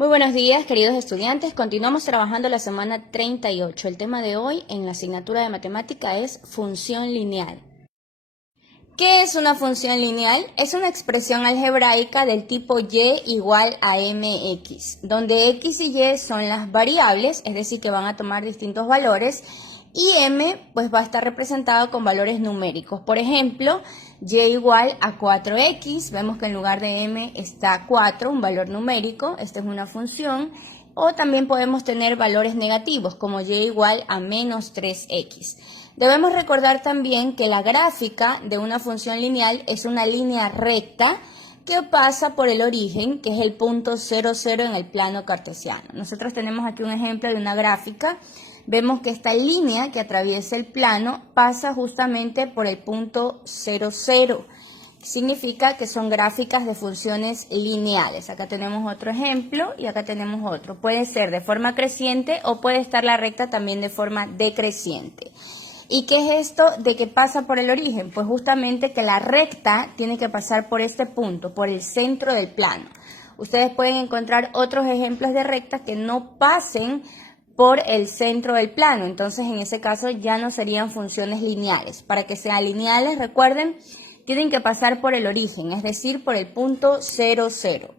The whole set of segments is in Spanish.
Muy buenos días, queridos estudiantes. Continuamos trabajando la semana 38. El tema de hoy en la asignatura de matemática es función lineal. ¿Qué es una función lineal? Es una expresión algebraica del tipo y igual a mx, donde x y y son las variables, es decir, que van a tomar distintos valores, y m pues va a estar representado con valores numéricos. Por ejemplo, y igual a 4x, vemos que en lugar de m está 4, un valor numérico, esta es una función, o también podemos tener valores negativos, como y igual a menos 3x. Debemos recordar también que la gráfica de una función lineal es una línea recta que pasa por el origen, que es el punto 0, 0 en el plano cartesiano. Nosotros tenemos aquí un ejemplo de una gráfica. Vemos que esta línea que atraviesa el plano pasa justamente por el punto 0, 0. Significa que son gráficas de funciones lineales. Acá tenemos otro ejemplo y acá tenemos otro. Puede ser de forma creciente o puede estar la recta también de forma decreciente. ¿Y qué es esto de que pasa por el origen? Pues justamente que la recta tiene que pasar por este punto, por el centro del plano. Ustedes pueden encontrar otros ejemplos de rectas que no pasen por el centro del plano. Entonces, en ese caso ya no serían funciones lineales. Para que sean lineales, recuerden, tienen que pasar por el origen, es decir, por el punto 0, 0.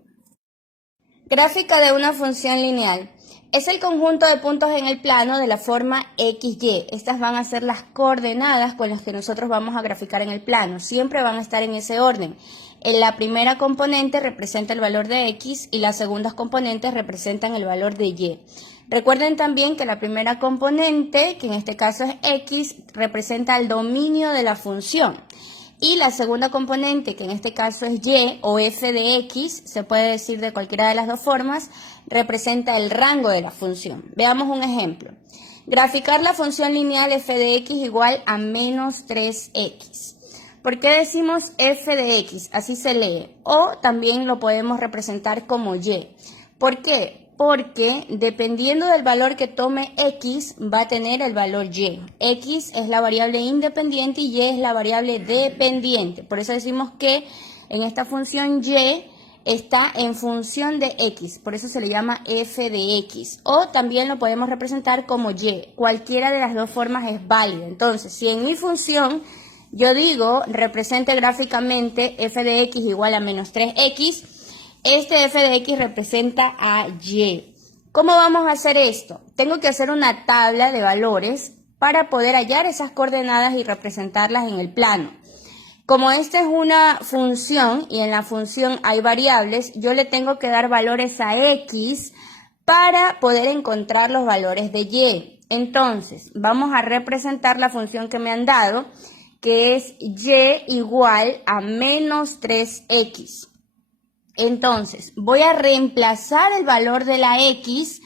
Gráfica de una función lineal. Es el conjunto de puntos en el plano de la forma XY. Estas van a ser las coordenadas con las que nosotros vamos a graficar en el plano. Siempre van a estar en ese orden. En la primera componente representa el valor de X y las segundas componentes representan el valor de Y. Recuerden también que la primera componente, que en este caso es X, representa el dominio de la función. Y la segunda componente, que en este caso es Y o f de X, se puede decir de cualquiera de las dos formas, representa el rango de la función. Veamos un ejemplo. Graficar la función lineal f de X igual a menos 3X. ¿Por qué decimos f de X? Así se lee. O también lo podemos representar como Y. ¿Por qué? Porque dependiendo del valor que tome X, va a tener el valor Y. X es la variable independiente y Y es la variable dependiente. Por eso decimos que en esta función Y está en función de X. Por eso se le llama f de X. O también lo podemos representar como Y. Cualquiera de las dos formas es válida. Entonces, si en mi función yo digo represente gráficamente f de X igual a menos 3X, este f de X representa a Y. ¿Cómo vamos a hacer esto? Tengo que hacer una tabla de valores para poder hallar esas coordenadas y representarlas en el plano. Como esta es una función y en la función hay variables, yo le tengo que dar valores a X para poder encontrar los valores de Y. Entonces, vamos a representar la función que me han dado, que es Y igual a menos 3X. Entonces, voy a reemplazar el valor de la X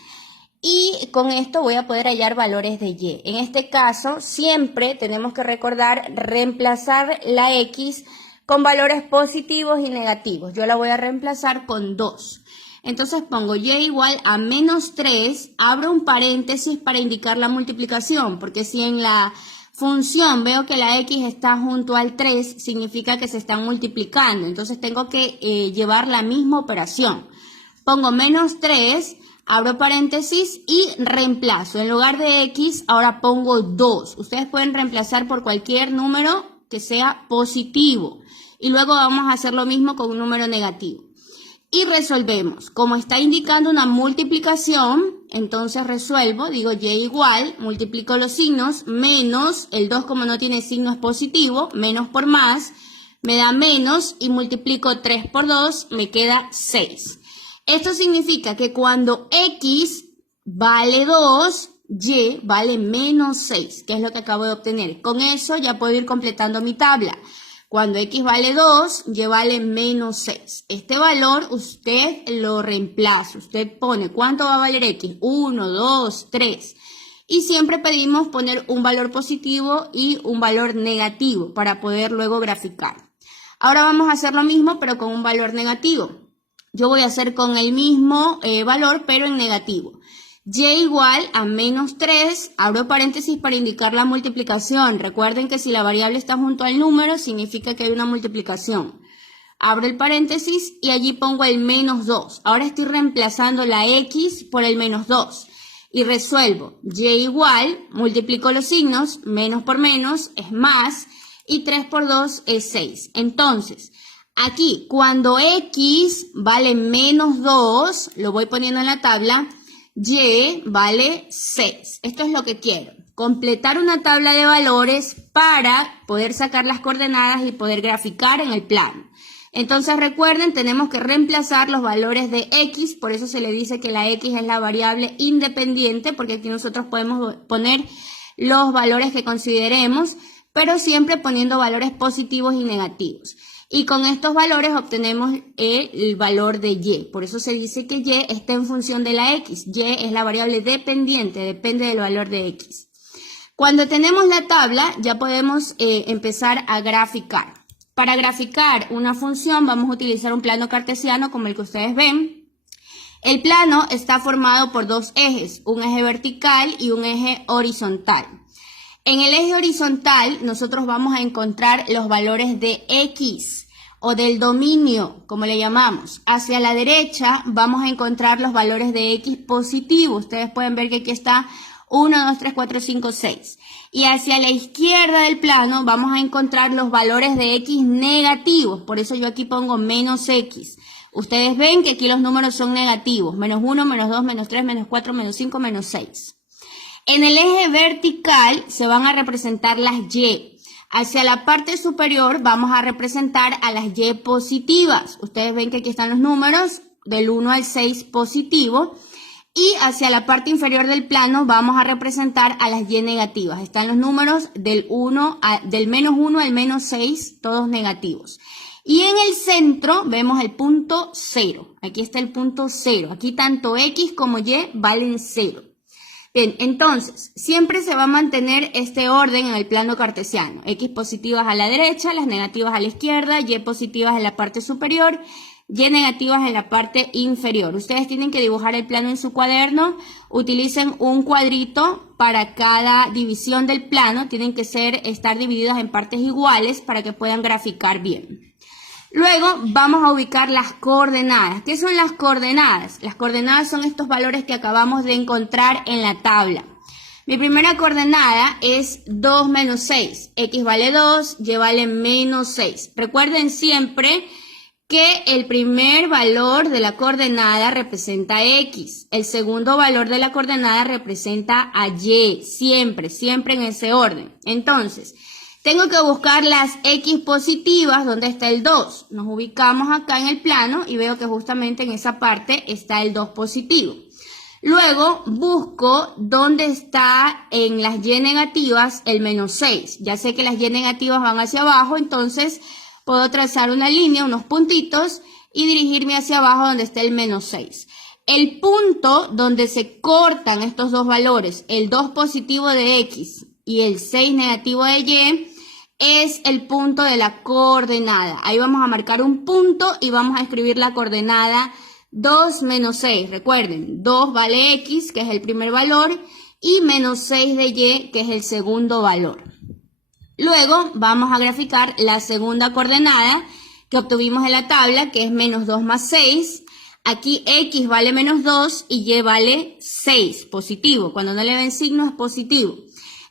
y con esto voy a poder hallar valores de Y. En este caso, siempre tenemos que recordar reemplazar la X con valores positivos y negativos. Yo la voy a reemplazar con 2. Entonces pongo Y igual a menos 3, abro un paréntesis para indicar la multiplicación, porque si en la función veo que la X está junto al 3, significa que se están multiplicando. Entonces tengo que llevar la misma operación. Pongo menos 3, abro paréntesis y reemplazo. En lugar de X, ahora pongo 2. Ustedes pueden reemplazar por cualquier número que sea positivo. Y luego vamos a hacer lo mismo con un número negativo. Y resolvemos. Como está indicando una multiplicación, entonces resuelvo, digo Y igual, multiplico los signos, menos, el 2 como no tiene signo es positivo, menos por más, me da menos y multiplico 3 por 2, me queda 6. Esto significa que cuando X vale 2, Y vale menos 6, que es lo que acabo de obtener. Con eso ya puedo ir completando mi tabla. Cuando X vale 2, Y vale menos 6. Este valor usted lo reemplaza. Usted pone, ¿cuánto va a valer X? 1, 2, 3. Y siempre pedimos poner un valor positivo y un valor negativo para poder luego graficar. Ahora vamos a hacer lo mismo, pero con un valor negativo. Yo voy a hacer con el mismo valor, pero en negativo. Y igual a menos 3, abro paréntesis para indicar la multiplicación. Recuerden que si la variable está junto al número, significa que hay una multiplicación. abro el paréntesis y allí pongo el menos 2. Ahora estoy reemplazando la x por el menos 2 y resuelvo. Y igual, multiplico los signos, menos por menos es más y 3 por 2 es 6. Entonces, aquí cuando x vale menos 2, lo voy poniendo en la tabla, y vale 6. Esto es lo que quiero. Completar una tabla de valores para poder sacar las coordenadas y poder graficar en el plano. Entonces recuerden, tenemos que reemplazar los valores de x, por eso se le dice que la x es la variable independiente, porque aquí nosotros podemos poner los valores que consideremos, pero siempre poniendo valores positivos y negativos. Y con estos valores obtenemos el valor de y. Por eso se dice que y está en función de la x. Y es la variable dependiente, depende del valor de x. Cuando tenemos la tabla, ya podemos empezar a graficar. Para graficar una función vamos a utilizar un plano cartesiano como el que ustedes ven. El plano está formado por dos ejes, un eje vertical y un eje horizontal. En el eje horizontal nosotros vamos a encontrar los valores de x o del dominio, como le llamamos. Hacia la derecha vamos a encontrar los valores de x positivo. Ustedes pueden ver que aquí está 1, 2, 3, 4, 5, 6. Y hacia la izquierda del plano vamos a encontrar los valores de x negativos. Por eso yo aquí pongo menos x. Ustedes ven que aquí los números son negativos. Menos 1, menos 2, menos 3, menos 4, menos 5, menos 6. En el eje vertical se van a representar las y. Hacia la parte superior vamos a representar a las y positivas. Ustedes ven que aquí están los números del 1 al 6 positivo. Y hacia la parte inferior del plano vamos a representar a las y negativas. Están los números del menos 1 al menos 6, todos negativos. Y en el centro vemos el punto 0. Aquí está el punto 0. Aquí tanto x como y valen 0. Bien, entonces, siempre se va a mantener este orden en el plano cartesiano. X positivas a la derecha, las negativas a la izquierda, y positivas en la parte superior, y negativas en la parte inferior. Ustedes tienen que dibujar el plano en su cuaderno. Utilicen un cuadrito para cada división del plano. Tienen que estar divididas en partes iguales para que puedan graficar bien. Luego vamos a ubicar las coordenadas. ¿Qué son las coordenadas? Las coordenadas son estos valores que acabamos de encontrar en la tabla. Mi primera coordenada es 2 menos 6. X vale 2, Y vale menos 6. Recuerden siempre que el primer valor de la coordenada representa x, el segundo valor de la coordenada representa a y, siempre en ese orden. Entonces, tengo que buscar las x positivas, ¿dónde está el 2? Nos ubicamos acá en el plano y veo que justamente en esa parte está el 2 positivo. Luego busco dónde está en las y negativas el menos 6. Ya sé que las y negativas van hacia abajo, entonces puedo trazar una línea, unos puntitos y dirigirme hacia abajo donde está el menos 6. El punto donde se cortan estos dos valores, el 2 positivo de x y el 6 negativo de y, es el punto de la coordenada. Ahí vamos a marcar un punto y vamos a escribir la coordenada 2 menos 6. Recuerden, 2 vale x, que es el primer valor, y menos 6 de y, que es el segundo valor. Luego vamos a graficar la segunda coordenada que obtuvimos en la tabla, que es menos 2 más 6. Aquí x vale menos 2 y y vale 6, positivo. Cuando no le ven signo es positivo.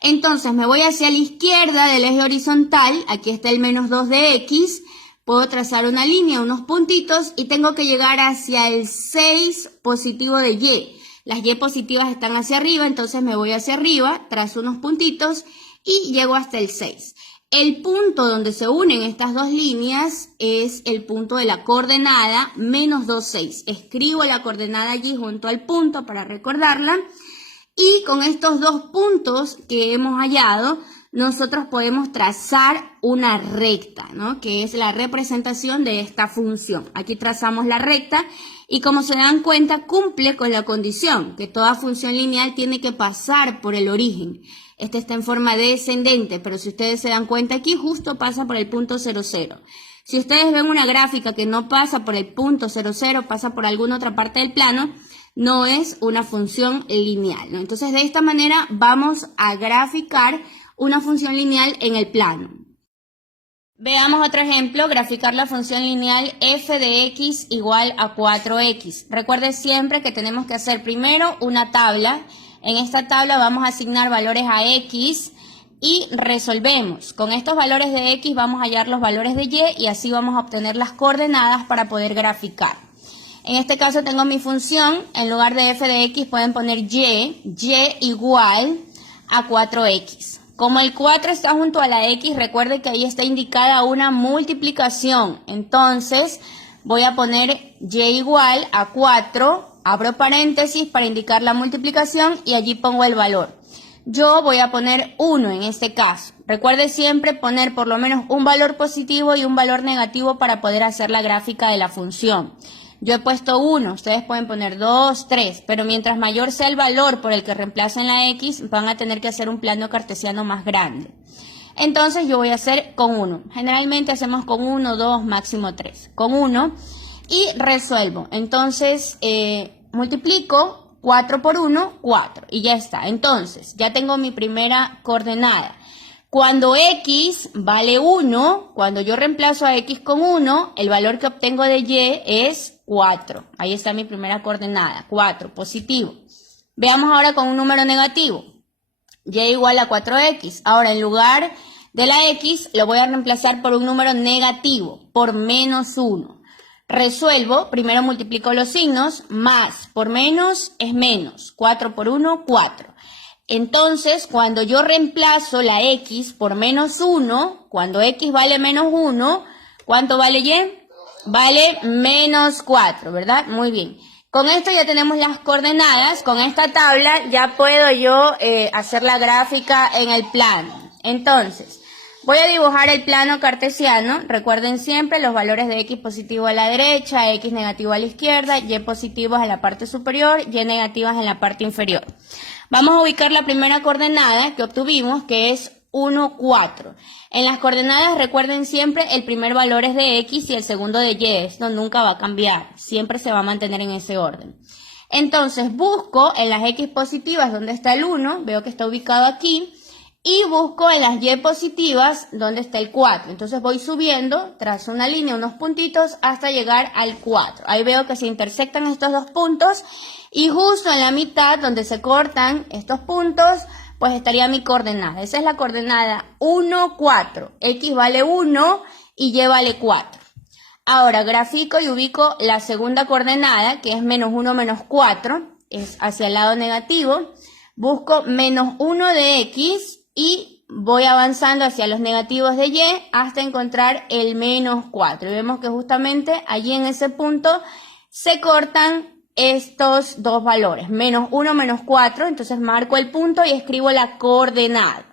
Entonces me voy hacia la izquierda del eje horizontal. Aquí está el menos 2 de x. Puedo trazar una línea, unos puntitos y tengo que llegar hacia el 6 positivo de y. Las y positivas están hacia arriba, entonces me voy hacia arriba, trazo unos puntitos y llego hasta el 6. El punto donde se unen estas dos líneas es el punto de la coordenada menos 2, 6. Escribo la coordenada allí junto al punto para recordarla. Y con estos dos puntos que hemos hallado, nosotros podemos trazar una recta, ¿no? Que es la representación de esta función. Aquí trazamos la recta y como se dan cuenta, cumple con la condición que toda función lineal tiene que pasar por el origen. Este está en forma descendente, pero si ustedes se dan cuenta aquí, justo pasa por el punto 0, 0. Si ustedes ven una gráfica que no pasa por el punto 0, 0, pasa por alguna otra parte del plano, no es una función lineal, ¿no? Entonces, de esta manera vamos a graficar una función lineal en el plano. Veamos otro ejemplo, graficar la función lineal f de x igual a 4x. Recuerde siempre que tenemos que hacer primero una tabla. En esta tabla vamos a asignar valores a x y resolvemos. Con estos valores de x vamos a hallar los valores de y así vamos a obtener las coordenadas para poder graficar. En este caso tengo mi función, en lugar de f de x pueden poner y igual a 4x. Como el 4 está junto a la x, recuerde que ahí está indicada una multiplicación. Entonces voy a poner y igual a 4, abro paréntesis para indicar la multiplicación y allí pongo el valor. Yo voy a poner 1 en este caso. Recuerde siempre poner por lo menos un valor positivo y un valor negativo para poder hacer la gráfica de la función. Yo he puesto 1, ustedes pueden poner 2, 3, pero mientras mayor sea el valor por el que reemplacen la x, van a tener que hacer un plano cartesiano más grande. Entonces yo voy a hacer con 1. Generalmente hacemos con 1, 2, máximo 3. Con 1 y resuelvo. Entonces multiplico 4 por 1, 4 y ya está. Entonces ya tengo mi primera coordenada. Cuando x vale 1, cuando yo reemplazo a x con 1, el valor que obtengo de y es 4. Ahí está mi primera coordenada, 4, positivo. Veamos ahora con un número negativo. Y igual a 4x. Ahora, en lugar de la x, lo voy a reemplazar por un número negativo, por menos 1. Resuelvo, primero multiplico los signos, más por menos es menos. 4 por 1, 4. Entonces, cuando yo reemplazo la x por menos 1, cuando x vale menos 1, ¿cuánto vale y? Vale menos 4, ¿verdad? Muy bien. Con esto ya tenemos las coordenadas. Con esta tabla ya puedo yo hacer la gráfica en el plano. Entonces, voy a dibujar el plano cartesiano. Recuerden siempre los valores de x positivo a la derecha, x negativo a la izquierda, y positivos en la parte superior, y negativas en la parte inferior. Vamos a ubicar la primera coordenada que obtuvimos, que es 1, 4. En las coordenadas recuerden siempre el primer valor es de x y el segundo de y. Esto nunca va a cambiar, siempre se va a mantener en ese orden. Entonces busco en las x positivas donde está el 1, veo que está ubicado aquí, y busco en las y positivas donde está el 4. Entonces voy subiendo, trazo una línea, unos puntitos, hasta llegar al 4. Ahí veo que se intersectan estos dos puntos y justo en la mitad donde se cortan estos puntos, pues estaría mi coordenada. Esa es la coordenada 1, 4. X vale 1 y y vale 4. Ahora grafico y ubico la segunda coordenada, que es menos 1, menos 4. Es hacia el lado negativo. Busco menos 1 de x y voy avanzando hacia los negativos de y hasta encontrar el menos 4. Y vemos que justamente allí en ese punto se cortan estos dos valores, menos 1, menos 4, entonces marco el punto y escribo la coordenada.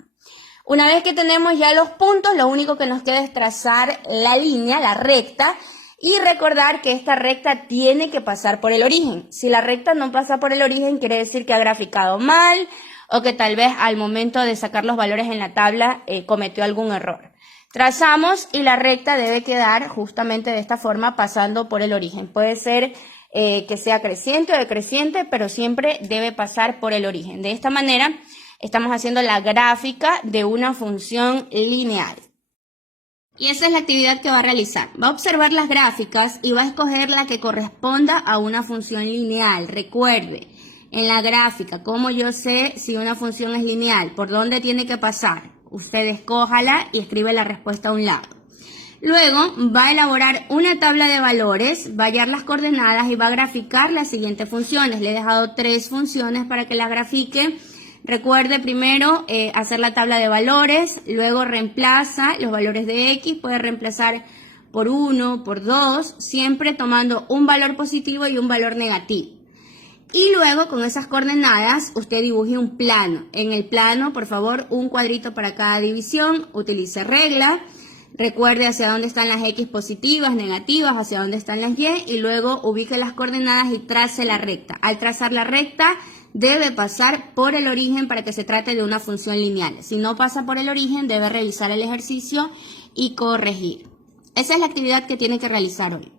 Una vez que tenemos ya los puntos, lo único que nos queda es trazar la línea, la recta, y recordar que esta recta tiene que pasar por el origen. Si la recta no pasa por el origen, quiere decir que ha graficado mal o que tal vez al momento de sacar los valores en la tabla cometió algún error. Trazamos y la recta debe quedar justamente de esta forma pasando por el origen. Puede ser que sea creciente o decreciente, pero siempre debe pasar por el origen. De esta manera estamos haciendo la gráfica de una función lineal. Y esa es la actividad que va a realizar. Va a observar las gráficas y va a escoger la que corresponda a una función lineal. Recuerde, en la gráfica, ¿cómo yo sé si una función es lineal? ¿Por dónde tiene que pasar? Usted escójala y escribe la respuesta a un lado. Luego va a elaborar una tabla de valores, va a hallar las coordenadas y va a graficar las siguientes funciones. Le he dejado 3 funciones para que las grafique. Recuerde primero hacer la tabla de valores, luego reemplaza los valores de x, puede reemplazar por 1, por 2, siempre tomando un valor positivo y un valor negativo. Y luego con esas coordenadas usted dibuje un plano. En el plano, por favor, un cuadrito para cada división, utilice regla. Recuerde hacia dónde están las x positivas, negativas, hacia dónde están las y luego ubique las coordenadas y trace la recta. Al trazar la recta debe pasar por el origen para que se trate de una función lineal. Si no pasa por el origen, debe revisar el ejercicio y corregir. Esa es la actividad que tiene que realizar hoy.